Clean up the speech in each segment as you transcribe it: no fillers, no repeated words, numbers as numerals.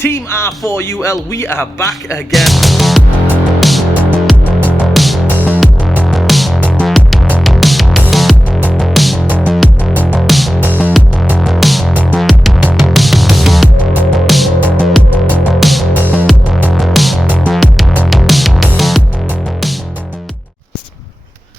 Team R4UL, we are back again.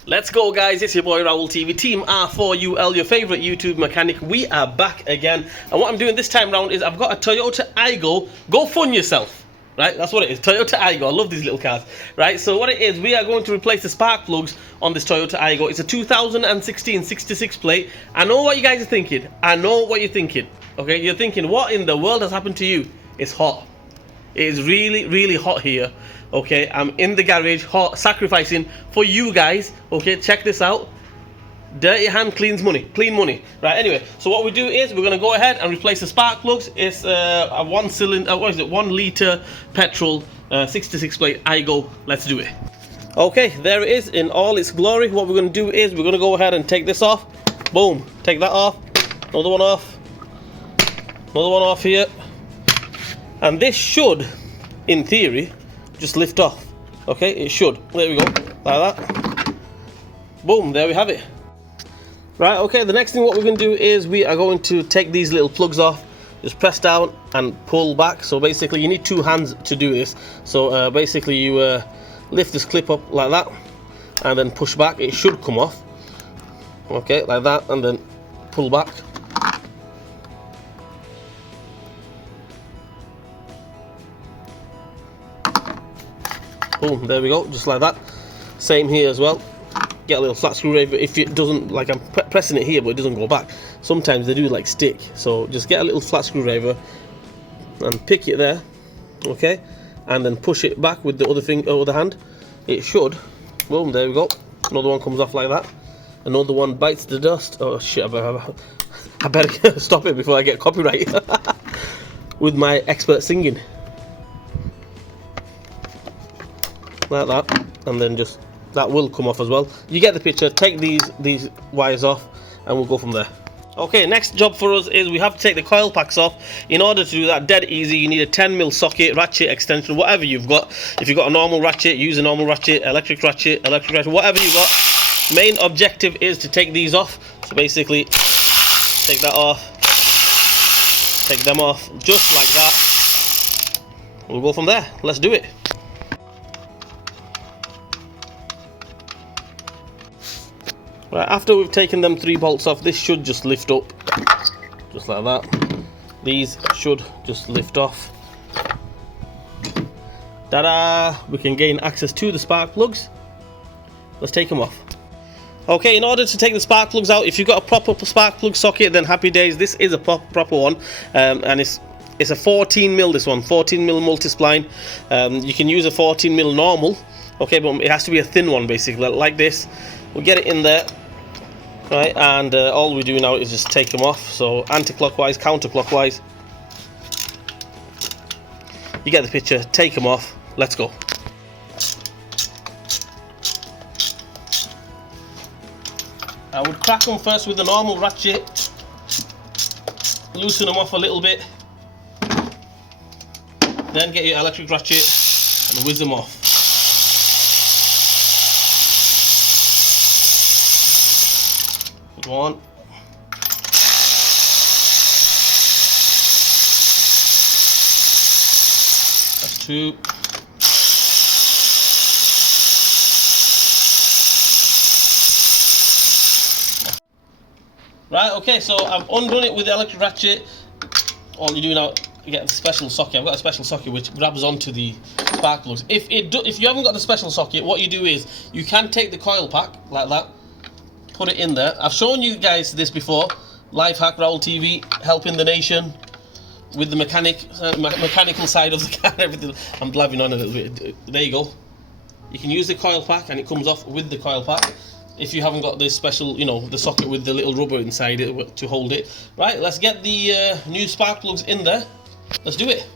Let's go, guys. It's your boy Raul TV, Team R4UL, your favorite YouTube mechanic. We are back again, and what I'm doing this time round is I've got a Toyota Aygo. Go fund yourself, right? That's what it is, Toyota Aygo. I love these little cars, right? So what it is, we are going to replace the spark plugs on this Toyota Aygo. It's a 2016 66 plate. I know what you guys are thinking. I know what you're thinking. Okay, you're thinking, what in the world has happened to you? It's hot. It is really, really hot here. Okay, I'm in the garage, hot, sacrificing for you guys. Okay, check this out. Dirty hand cleans money, clean money. Right, anyway, so what we do is we're gonna go ahead and replace the spark plugs. It's a 1 cylinder, what is it, 1 litre petrol 66 plate Aygo. Let's do it. Okay, there it is in all its glory. What we're gonna do is we're gonna go ahead and take this off. Boom, take that off. Another one off. Another one off here. And this should, in theory, just lift off. Okay, it should. There we go, like that. Boom, there we have it. Right, okay, the next thing what we're going to do is we are going to take these little plugs off. Just press down and pull back. So basically you need 2 hands to do this. So basically you lift this clip up like that and then push back. It should come off. Okay, like that, and then pull back. Boom, there we go, just like that. Same here as well. Get a little flat screwdriver. If it doesn't, like I'm pressing it here but it doesn't go back, sometimes they do like stick, so just get a little flat screwdriver and pick it there, okay, and then push it back with the other hand. It should. Boom, there we go. Another one comes off like that. Another one bites the dust. Oh shit, I better stop it before I get copyright with my expert singing. Like that, and then just that will come off as well. You get the picture. Take these wires off and we'll go from there. Okay, next job for us is we have to take the coil packs off. In order to do that, dead easy, you need a 10mm socket, ratchet, extension, whatever you've got. If you've got a normal ratchet, use a normal ratchet, electric ratchet, whatever you've got. Main objective is to take these off. So basically take that off, take them off, just like that. We'll go from there. Let's do it. Right, after we've taken them 3 bolts off, this should just lift up, just like that. These should just lift off. Ta-da! We can gain access to the spark plugs. Let's take them off. Okay, in order to take the spark plugs out, if you've got a proper spark plug socket, then happy days. This is a proper one, and it's a 14mm. This one, 14mm multi-spline. You can use a 14mm normal, okay, but it has to be a thin one, basically, like this. We'll get it in there. Right, and all we do now is just take them off. So anti-clockwise, counterclockwise. You get the picture. Take them off. Let's go. I would crack them first with the normal ratchet. Loosen them off a little bit. Then get your electric ratchet and whiz them off. One. That's 2. Right, okay, so I've undone it with the electric ratchet. All you do now, you get the special socket. I've got a special socket which grabs onto the spark plugs. If you haven't got the special socket, what you do is you can take the coil pack like that. Put it in there. I've shown you guys this before. Life hack, Raul TV, helping the nation with the mechanical side of the car. Everything. I'm blabbing on a little bit. There you go. You can use the coil pack, and it comes off with the coil pack. If you haven't got this special, you know, the socket with the little rubber inside it to hold it. Right, let's get the new spark plugs in there. Let's do it.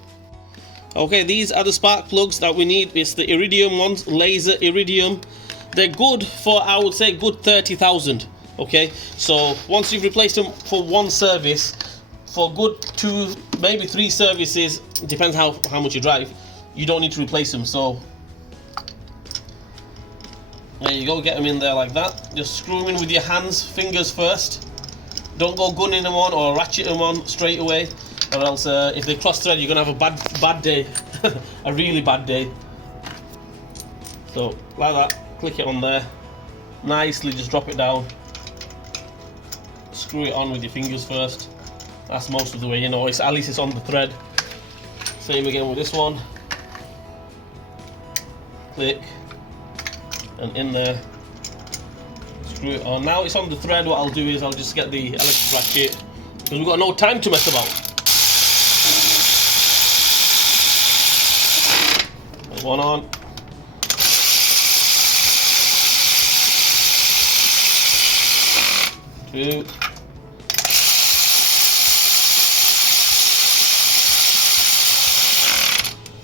Okay, these are the spark plugs that we need. It's the iridium ones, laser iridium. They're good for, I would say, good 30,000. Okay, so once you've replaced them for one service, for good 2, maybe 3 services, depends how much you drive, you don't need to replace them. So there you go, get them in there like that. Just screw them in with your hands, fingers first. Don't go gunning them on or ratchet them on straight away, or else if they cross thread, you're gonna have a bad day, a really bad day. So like that, click it on there, nicely just drop it down. Screw it on with your fingers first. That's most of the way, you know, at least it's on the thread. Same again with this one. Click, and in there. Screw it on. Now it's on the thread, what I'll do is I'll just get the electric ratchet, because we've got no time to mess about. Put one on. Two.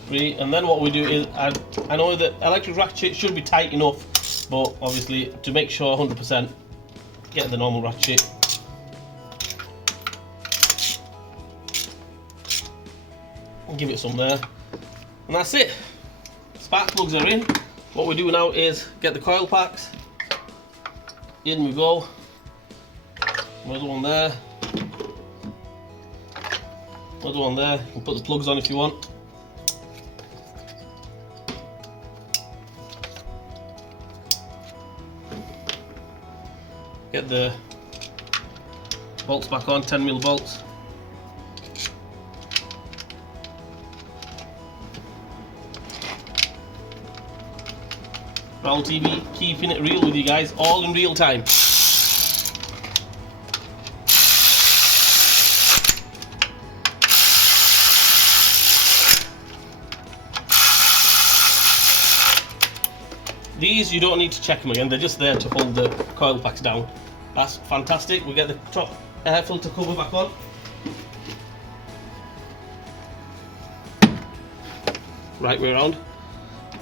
Three. And then what we do is, I know that electric ratchet should be tight enough, but obviously to make sure 100%, get the normal ratchet. And give it some there. And that's it. Spark plugs are in. What we do now is get the coil packs. In we go. Another one there. Another one there. You can put the plugs on if you want. Get the bolts back on, 10mm bolts. Raoul TV, keeping it real with you guys, all in real time. These, you don't need to check them again, they're just there to hold the coil packs down. That's fantastic. We get the top air filter cover back on. Right way around.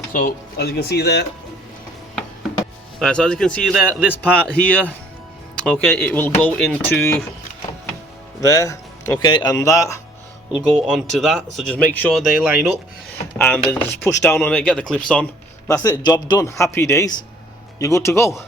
So as you can see there, right, so as you can see there, this part here, okay, it will go into there, okay, and that will go onto that. So just make sure they line up, and then just push down on it, get the clips on. That's it, job done. Happy days. You're good to go.